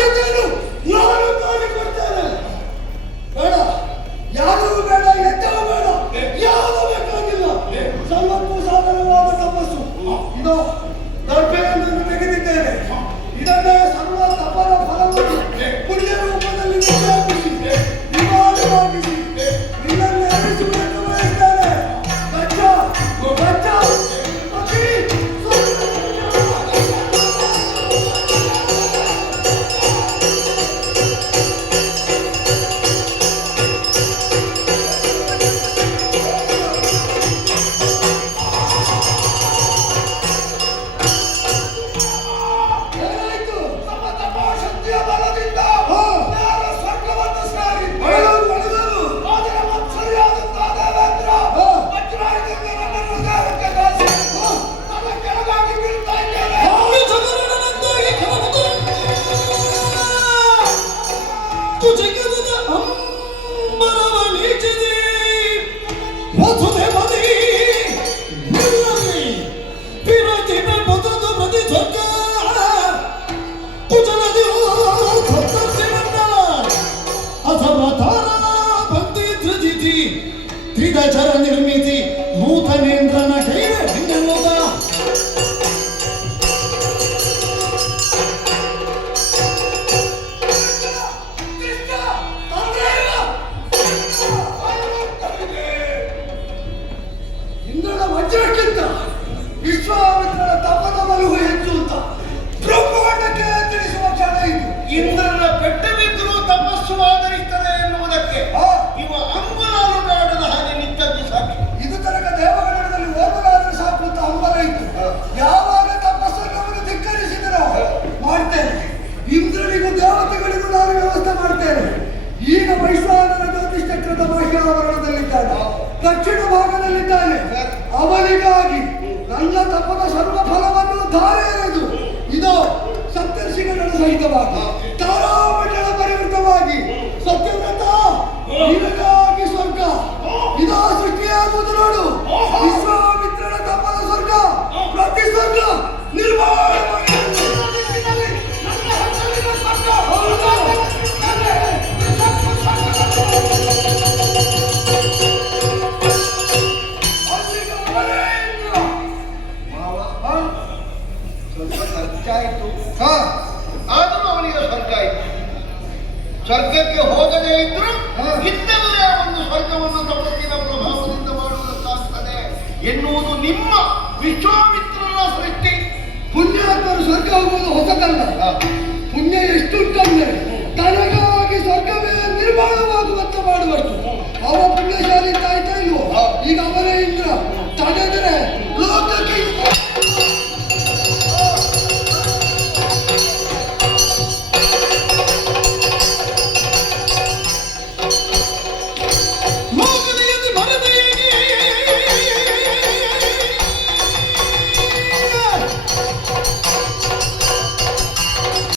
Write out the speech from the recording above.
ಆದ್ಯತೆಯನ್ನು ನಾನು ಮಾಡಿಕೊಡ್ತೇನೆ. ಬೇಡ, ಯಾರೂ ಬೇಡ, ಎದ್ದವೂ ಬೇಡ, ಯಾರು ಬೇಕಾಗಿಲ್ಲ. ಸಂವತ್ತು ಸಾಧನವಾದ ತಪಸ್ಸು ಇದು ದರ್ಭೆಯನ್ನು ತೆಗೆದಿದ್ದೇನೆ. ಇದನ್ನೇ ಸರ್ವ ತಪರ ಫಲವನ್ನು ಪುಣ್ಯ ರೂಪದಲ್ಲಿ ನಿಕ್ಷೇಪಿಸಿ ನಿವಾರಣವಾಗಿಸಿ ಇದನ್ನು ಎರಿಸುವುದನ್ನು ಬಯಸ್ತೇನೆ. ಗಚ್ಚ ಗಚ್ಚ ತ್ರಿದಚರ ನಿರ್ಮಿತಿ ನೂತನೇಂದ್ರನ ಕೈವೆ ಹಿಂಗೆಲ್ಲೋದ ಇಂದ್ರನ ವಜ್ರಕ್ಕಿಂತ ವಿಶ್ವಾಮಿತ್ರನ ತಪದ ಬಲವು ಹೆಚ್ಚು ಅಂತ ಬ್ರಹ್ಮಾಂಡಕ್ಕೆ ತಿಳಿಸುವ ಕ್ಷಣ ಇದು. ಇಂದ್ರನ ಬೆಟ್ಟ ಬಿದ್ದರೂ ತಪಸ್ಸು ಆಧರಿಸ್ತದೆ ಎನ್ನುವುದಕ್ಕೆ ಇವ ಅಂಬಲಾಲು ನಾಡದ ಹಾಗೆ ನಿಂತದ್ದು ಸಾಕು. ಇದು ತನಕ ದೇವಗಣದಲ್ಲಿ ಓದಲಾದರೂ ಸಾಕು ಅಂತ ಹಂಬಲ ಇತ್ತು. ಯಾವಾಗ ತಪಸ್ಸನ್ನು ಅವನು ಧಿಕ್ಕರಿಸಿದರೋ ಮಾಡ್ತೇನೆ. ಇಂದ್ರನಿಗೂ ದೇವತೆಗಳಿಗೂ ನಾನು ವ್ಯವಸ್ಥೆ ಮಾಡ್ತೇನೆ. ಈಗ ವೈಶ್ವಾನರ ಜ್ಯೋತಿಷ್ಠಕ್ರದ ಬಾಹ್ಯ ಆವರಣದಲ್ಲಿದ್ದಾನೆ, ದಕ್ಷಿಣ ಭಾಗದಲ್ಲಿದ್ದಾನೆ. ಅವನಿಗಾಗಿ ನನ್ನ ತಪದ ಸರ್ವ ಫಲವನ್ನು ಧಾರೆ ಎರೆದು ಇದು ಸಪ್ತರ್ಷಿಗಳ ಸಹಿತವಾಗಿ ತಾರಾಮಂಡಲ ಪರಿವೃತವಾಗಿ ಸತ್ಯವ್ರತ ನಿನಗಾಗಿ ಸ್ವರ್ಗ ಇದು ಸೃಷ್ಟಿಯಾಗುವುದು ನೋಡು. ವಿಶ್ವಾಮಿತ್ರನ ತಪದ ಸ್ವರ್ಗ ಪ್ರತಿ ಸ್ವರ್ಗ ನಿರ್ಮಾಣ ಆದರೂ ಅವನಿಗೆ ಸ್ವರ್ಗ ಆಯಿತು. ಸ್ವರ್ಗಕ್ಕೆ ಹೋಗದೇ ಇದ್ರೂ ಇದ್ದವರೇ ಒಂದು ಸ್ವರ್ಗವನ್ನು ತಪಸ್ಸಿನ ಪ್ರಭಾವದಿಂದ ಮಾಡುವುದಕ್ಕಾಗ್ತದೆ ಎನ್ನುವುದು ನಿಮ್ಮ ವಿಶ್ವಾಮಿತ್ರನ ಸೃಷ್ಟಿ. ಪುಣ್ಯಾತ್ಮರು ಸ್ವರ್ಗ ಹೋಗುವುದು